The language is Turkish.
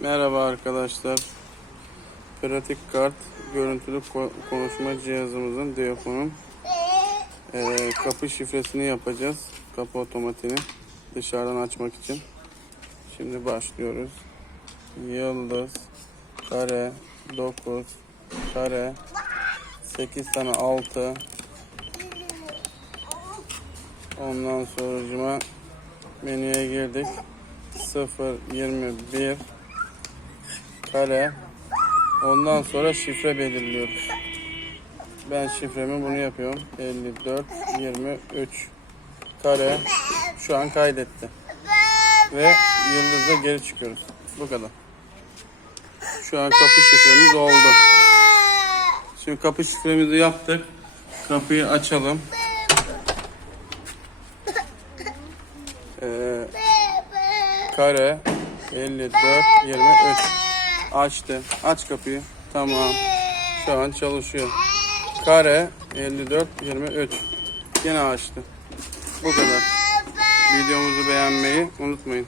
Merhaba arkadaşlar. Pratik kart görüntülü ko- konuşma cihazımızın Diyafon'un eee, kapı şifresini yapacağız. Kapı otomatiğini dışarıdan açmak için. Şimdi başlıyoruz. Yıldız, kare, 9, kare, 8 tane 6. Ondan sonracıma menüye girdik. 0, 21, kare. Ondan sonra şifre belirliyoruz. Ben şifremi bunu yapıyorum. 54 23 kare. Şu an kaydetti. Ve yıldızla geri çıkıyoruz. Bu kadar. Şu an kapı şifremiz oldu. Şimdi kapı şifremizi yaptık. Kapıyı açalım. Ee, kare 54 23 açtı. Aç kapıyı. Tamam. Şu an çalışıyor. Kare 54 23 yine açtı. Bu kadar. Videomuzu beğenmeyi unutmayın.